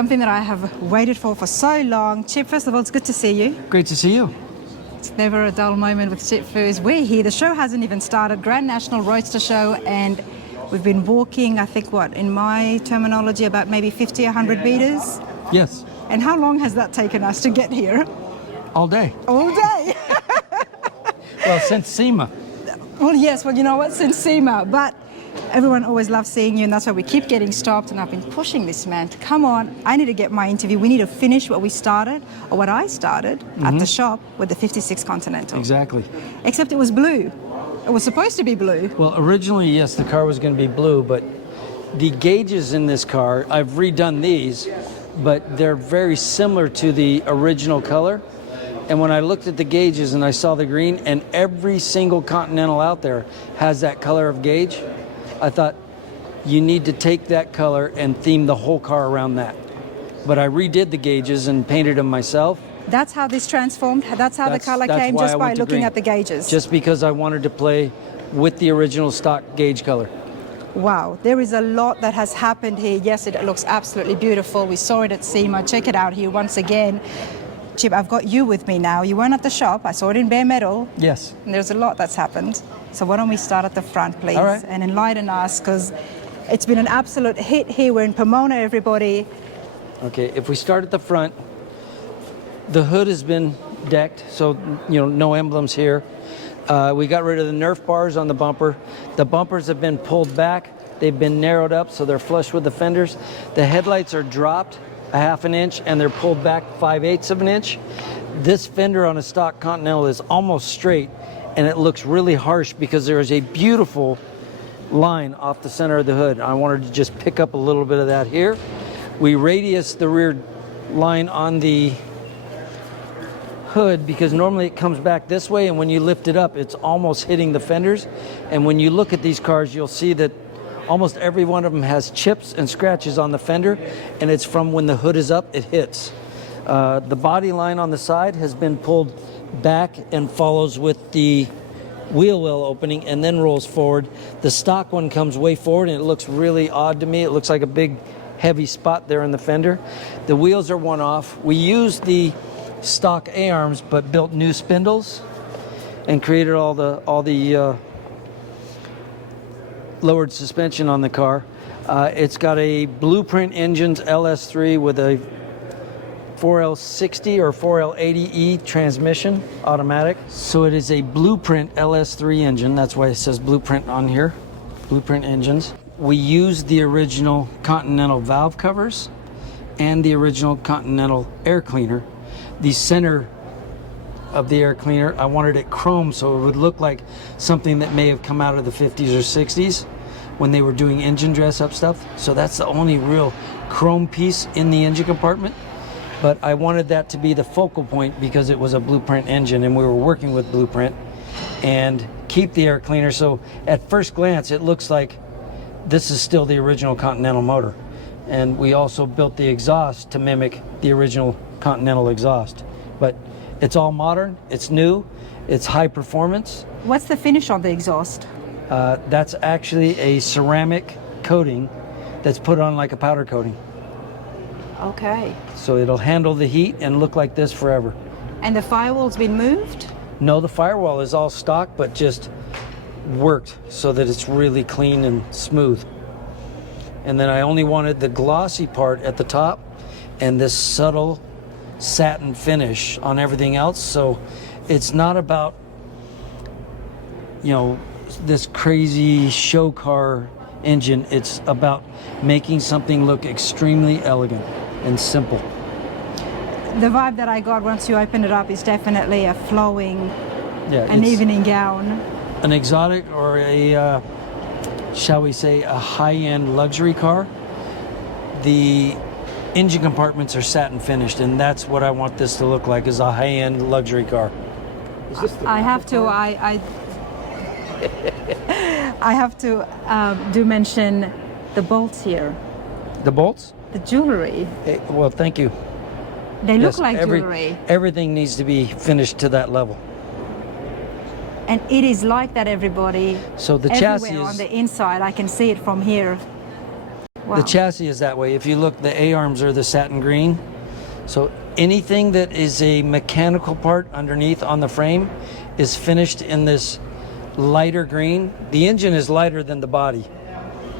Something that I have waited for so long. Chip, first of all, it's good to see you. Great to see you. It's never a dull moment with Chip Foose. We're here. The show hasn't even started. Grand National Roadster Show, and we've been walking, I think, in my terminology, about maybe 50, 100 meters. Yes. And how long has that taken us to get here? All day. All day. Well, since SEMA. Well, yes. Well, you know what? Since SEMA. But everyone always loves seeing you, and that's why we keep getting stopped. And I've been pushing this man to come on. I need to get my interview. We need to finish what we started, or what I started at the shop with the 56 Continental. Exactly. Except it was blue. It was supposed to be blue. Well, originally, yes, the car was going to be blue, but the gauges in this car, I've redone these, but they're very similar to the original color. And when I looked at the gauges and I saw the green, and every single Continental out there has that color of gauge, I thought, you need to take that color and theme the whole car around that. But I redid the gauges and painted them myself. That's how this transformed? That's how the color came, just by looking at the gauges? Just because I wanted to play with the original stock gauge color. Wow, there is a lot that has happened here. Yes, it looks absolutely beautiful. We saw it at SEMA. Check it out here once again. Chip, I've got you with me now. You weren't at the shop. I saw it in bare metal. Yes. And there's a lot that's happened. So why don't we start at the front, please? All right. And enlighten us, because it's been an absolute hit here. We're in Pomona, everybody. Okay, if we start at the front, the hood has been decked, so no emblems here. We got rid of the Nerf bars on the bumper. The bumpers have been pulled back. They've been narrowed up so they're flush with the fenders. The headlights are dropped a half an inch and they're pulled back 5/8 of an inch. This fender on a stock Continental is almost straight, and it looks really harsh because there is a beautiful line off the center of the hood. I wanted to just pick up a little bit of that here. We radius the rear line on the hood because normally it comes back this way, and when you lift it up, it's almost hitting the fenders. And when you look at these cars, you'll see that almost every one of them has chips and scratches on the fender, and it's from when the hood is up, it hits. The body line on the side has been pulled back and follows with the wheel well opening and then rolls forward. The stock one comes way forward, and it looks really odd to me. It looks like a big heavy spot there in the fender. The wheels are one off. We used the stock A-arms but built new spindles and created all the lowered suspension on the car. It's got a Blueprint Engines LS3 with a 4L60 or 4L80E transmission, automatic. So it is a Blueprint LS3 engine. That's why it says Blueprint on here, Blueprint Engines. We used the original Continental valve covers and the original Continental air cleaner. The center of the air cleaner, I wanted it chrome so it would look like something that may have come out of the 50s or 60s when they were doing engine dress up stuff. So that's the only real chrome piece in the engine compartment. But I wanted that to be the focal point because it was a Blueprint engine and we were working with Blueprint, and keep the air cleaner. So at first glance, it looks like this is still the original Continental motor. And we also built the exhaust to mimic the original Continental exhaust. But it's all modern, it's new, it's high performance. What's the finish on the exhaust? That's actually a ceramic coating that's put on like a powder coating. Okay. So it'll handle the heat and look like this forever. And the firewall's been moved? No, the firewall is all stock, but just worked so that it's really clean and smooth. And then I only wanted the glossy part at the top and this subtle satin finish on everything else. So it's not about, this crazy show car engine. It's about making something look extremely elegant and simple. The vibe that I got once you opened it up is definitely a flowing, an it's evening gown. An exotic, or a, shall we say, a high-end luxury car. The engine compartments are satin finished, and that's what I want this to look like, is a high-end luxury car. I have to do mention the bolts here. The bolts? The jewelry. Well, thank you. They look like jewelry. Everything needs to be finished to that level. And it is like that, everybody. So the chassis is on the inside. I can see it from here. Wow. The chassis is that way. If you look, the A-arms are the satin green. So anything that is a mechanical part underneath on the frame is finished in this lighter green. The engine is lighter than the body.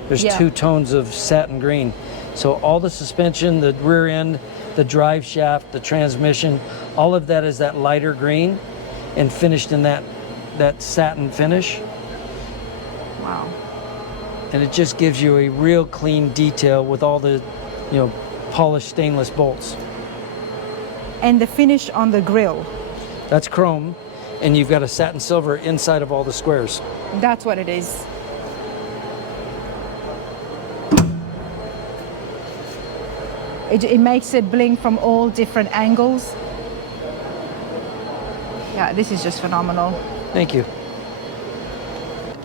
There's Yeah. 2 tones of satin green. So all the suspension, the rear end, the drive shaft, the transmission, all of that is that lighter green and finished in that satin finish. Wow. And it just gives you a real clean detail with all the, polished stainless bolts. And the finish on the grill, That's chrome, and you've got a satin silver inside of all the squares. that's what it is. It makes it blink from all different angles. Yeah, this is just phenomenal. Thank you.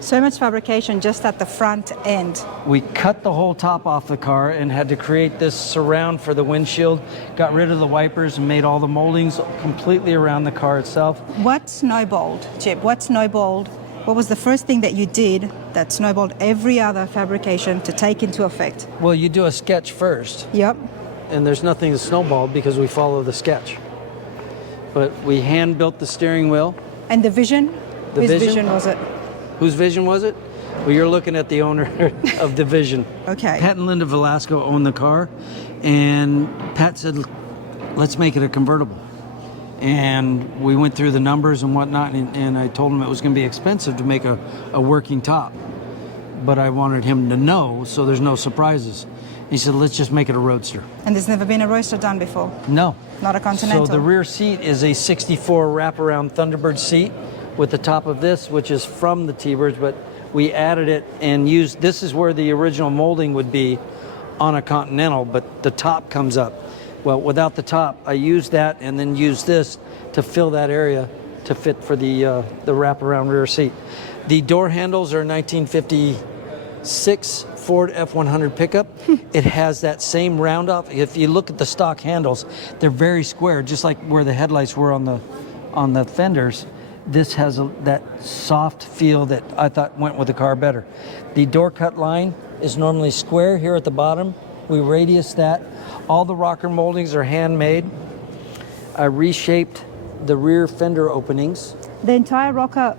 So much fabrication just at the front end. We cut the whole top off the car and had to create this surround for the windshield, got rid of the wipers and made all the moldings completely around the car itself. What snowballed, Chip? What snowballed? What was the first thing that you did that snowballed every other fabrication to take into effect? Well, you do a sketch first, Yep. and there's nothing to snowball because we follow the sketch. But we hand built the steering wheel. And the vision? The Whose vision? vision was it? Whose vision was it? Well, you're looking at the owner of the vision. Okay. Pat and Linda Velasco owned the car, and Pat said, let's make it a convertible. And we went through the numbers and whatnot, and I told him it was going to be expensive to make a working top. But I wanted him to know so there's no surprises. He said, let's just make it a Roadster. And there's never been a Roadster done before? No. Not a Continental? So the rear seat is a 64 wraparound Thunderbird seat with the top of this, which is from the T-Birds, but we added it and used, this is where the original molding would be on a Continental, but the top comes up. Well, without the top, I used that and then used this to fill that area to fit for the wraparound rear seat. The door handles are 1956 Ford F100 pickup. It has that same round off. If you look at the stock handles, they're very square, just like where the headlights were on the fenders. This has that soft feel that I thought went with the car better. The door cut line is normally square here at the bottom. We radius that. All the rocker moldings are handmade. I reshaped the rear fender openings. The entire rocker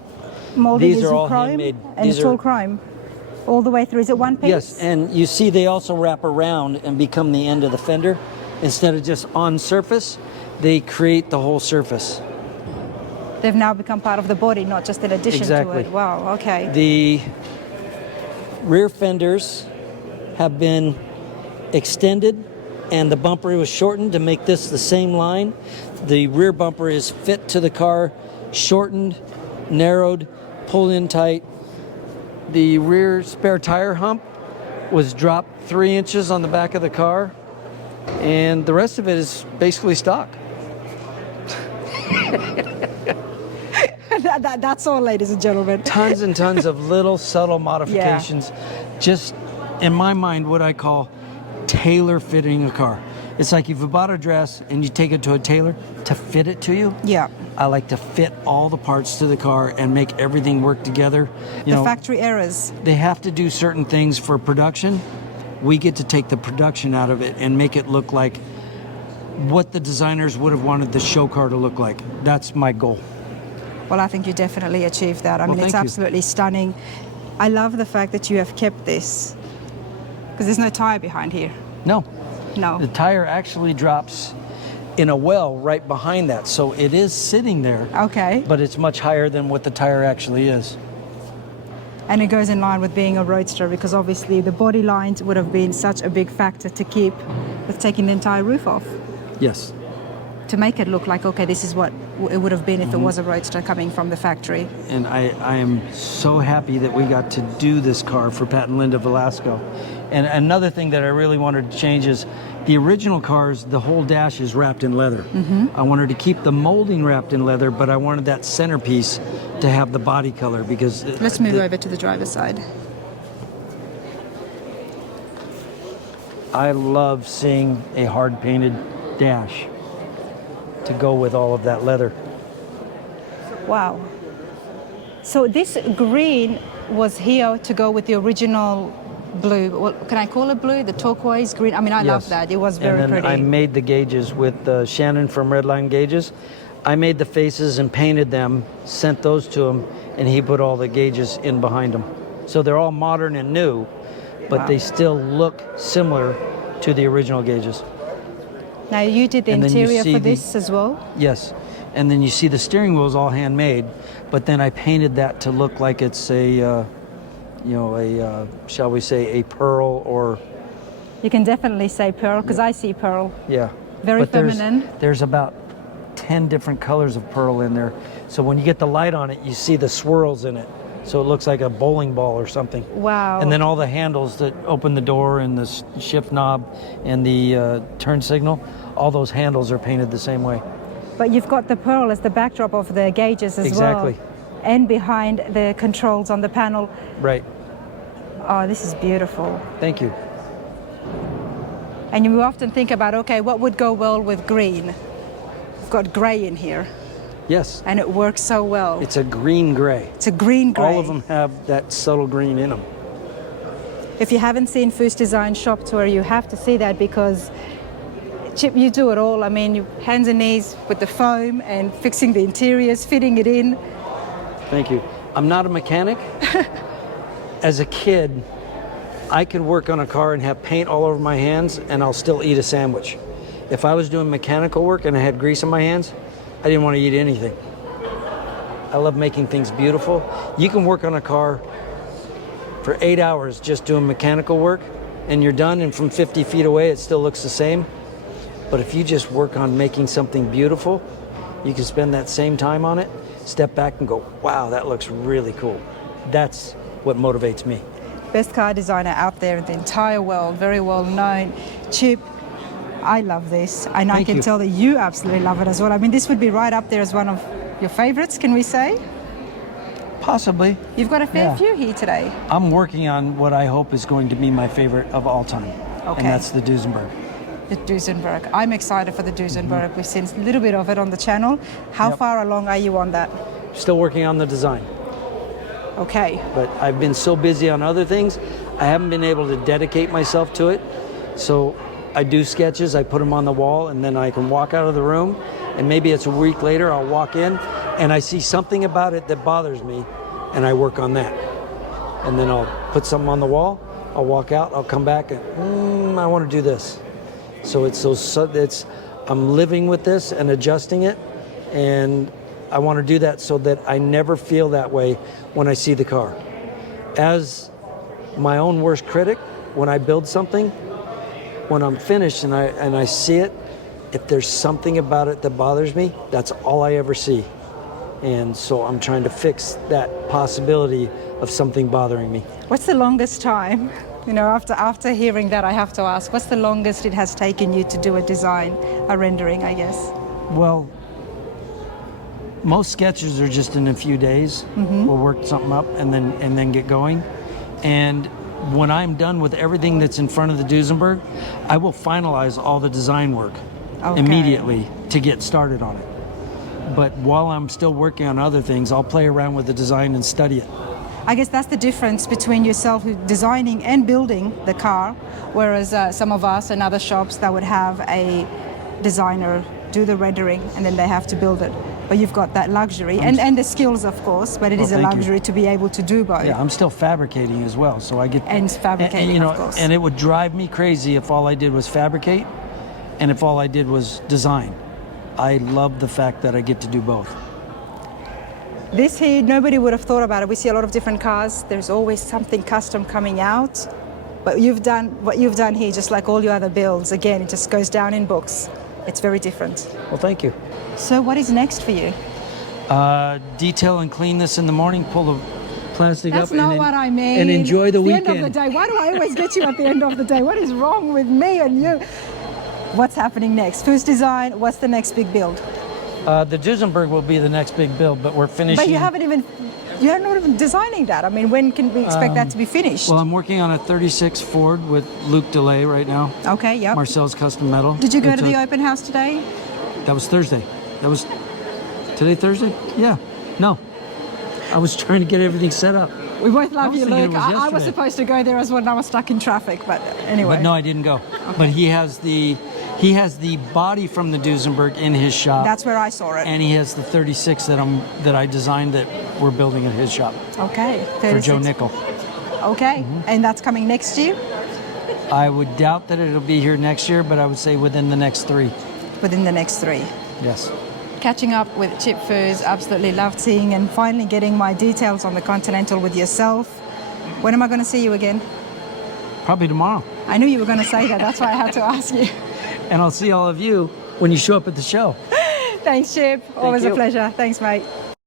molding These is are in all chrome? handmade. And These it's are- all chrome? All the way through? Is it one piece? Yes, and you see they also wrap around and become the end of the fender. Instead of just on surface, they create the whole surface. They've now become part of the body, not just an addition Exactly. to it. Wow, okay. The rear fenders have been extended and the bumper was shortened to make this the same line. The rear bumper is fit to the car, shortened, narrowed, pulled in tight. The rear spare tire hump was dropped 3 inches on the back of the car, and the rest of it is basically stock. That's all, ladies and gentlemen. Tons and tons of little subtle modifications. Just, in my mind, what I call tailor fitting a car. It's like if you bought a dress and you take it to a tailor to fit it to you. Yeah. I like to fit all the parts to the car and make everything work together. The factory errors. They have to do certain things for production. We get to take the production out of it and make it look like what the designers would have wanted the show car to look like. That's my goal. Well, I think you definitely achieved that. I mean, it's thank you. absolutely stunning. I love the fact that you have kept this, because there's no tire behind here. No. No. The tire actually drops in a well right behind that, so it is sitting there. Okay. But it's much higher than what the tire actually is. And it goes in line with being a Roadster, because obviously the body lines would have been such a big factor to keep with taking the entire roof off, Yes. to make it look like, okay, this is what it would have been if it was a Roadster coming from the factory. And I am so happy that we got to do this car for Pat and Linda Velasco. And another thing that I really wanted to change is the original cars, the whole dash is wrapped in leather. I wanted to keep the molding wrapped in leather, but I wanted that centerpiece to have the body color, because Let's move over to the driver's side. I love seeing a hard painted dash to go with all of that leather. Wow. So this green was here to go with the original blue. Well, can I call it blue? The turquoise green. I mean, I love Yes. that. It was very and then pretty. I made the gauges with Shannon from Redline Gauges. I made the faces and painted them, sent those to him, and he put all the gauges in behind them. So they're all modern and new, but Wow. they still look similar to the original gauges. Now you did the And then you interior see for the- this as well. Yes. And then you see the steering wheel is all handmade, but then I painted that to look like it's shall we say, a pearl or, You can definitely say pearl because I see pearl. yeah. Very But feminine. There's about 10 different colors of pearl in there. So when you get the light on it, you see the swirls in it. So it looks like a bowling ball or something. Wow. And then all the handles that open the door and the shift knob and the turn signal, all those handles are painted the same way. But you've got the pearl as the backdrop of the gauges as Exactly. well. And behind the controls on the panel. Right. Oh, this is beautiful. Thank you. And you often think about, okay, what would go well with green? We've got gray in here, Yes. and it works so well. It's a green gray. It's a green gray. All of them have that subtle green in them. If you haven't seen Foose Design shop tour, you have to see that because, Chip, you do it all. I mean, you hands and knees with the foam and fixing the interiors, fitting it in. Thank you. I'm not a mechanic. As a kid, I could work on a car and have paint all over my hands and I'll still eat a sandwich. If I was doing mechanical work and I had grease on my hands, I didn't want to eat anything. I love making things beautiful. You can work on a car for 8 hours just doing mechanical work and you're done, and from 50 feet away it still looks the same. But if you just work on making something beautiful, you can spend that same time on it, step back and go, wow, that looks really cool. That's what motivates me. Best car designer out there in the entire world, very well known. Chip, I love this, and I Thank can you. tell that you absolutely love it as well. I mean, this would be right up there as one of your favorites, can we say? Possibly. You've got a fair Yeah. few here today. I'm working on what I hope is going to be my favorite of all time, Okay. and that's the Duesenberg. The Duesenberg. I'm excited for the Duesenberg. We've seen a little bit of it on the channel. How Yep. far along are you on that? Still working on the design, Okay. but I've been so busy on other things, I haven't been able to dedicate myself to it. So I do sketches, I put them on the wall, and then I can walk out of the room, and maybe it's a week later, I'll walk in, and I see something about it that bothers me, and I work on that. And then I'll put something on the wall, I'll walk out, I'll come back, and I want to do this. So I'm living with this and adjusting it, and I want to do that so that I never feel that way when I see the car. As my own worst critic, when I build something, when I'm finished and I see it, if there's something about it that bothers me, that's all I ever see. And so I'm trying to fix that possibility of something bothering me. What's the longest time? You know, after hearing that, I have to ask, what's the longest it has taken you to do a design, a rendering, I guess? Well, most sketches are just in a few days. We'll work something up and then get going. And when I'm done with everything that's in front of the Duesenberg, I will finalize all the design work Okay. immediately to get started on it. But while I'm still working on other things, I'll play around with the design and study it. I guess that's the difference between yourself designing and building the car, whereas some of us and other shops that would have a designer do the rendering and then they have to build it. But you've got that luxury and the skills, of course, but it is a thank you. luxury to be able to do both. Yeah, I'm still fabricating as well, so I get And fabricating, you know, of course. and it would drive me crazy if all I did was fabricate, and if all I did was design. I love the fact that I get to do both. This here, nobody would have thought about it. We see a lot of different cars. There's always something custom coming out. But you've done what you've done here, just like all your other builds. Again, it just goes down in books. It's very different. Well, thank you. So what is next for you? Detail and clean this in the morning, pull the plastic That's up not and, what I mean. and enjoy the It's weekend. the end of the day. Why do I always get you at the end of the day? What is wrong with me and you? What's happening next? Foose Design, what's the next big build? The Duesenberg will be the next big build, but we're finishing. But you're not even designing that. I mean, when can we expect that to be finished? Well, I'm working on a 36 Ford with Luke DeLay right now. Okay, yep. Marcel's Custom Metal. Did you go It's to the open house today? That was Thursday. That was today Thursday? Yeah. No. I was trying to get everything set up. We both love you, thinking it Luke. was I was yesterday. supposed to go there as well, and I was stuck in traffic. But anyway. But no, I didn't go. But he has the body from the Duesenberg in his shop. That's where I saw it. And he has the 36 that I designed that we're building at his shop. Okay. For 36. Joe Nickel. Okay. And that's coming next year? I would doubt that it'll be here next year, but I would say within the next 3. Within the next 3. Yes. Catching up with Chip Foose, absolutely loved seeing and finally getting my details on the Continental with yourself. When am I going to see you again? Probably tomorrow. I knew you were going to say that. That's why I had to ask you. And I'll see all of you when you show up at the show. Thanks, Chip. Always a you. pleasure. Thanks, mate.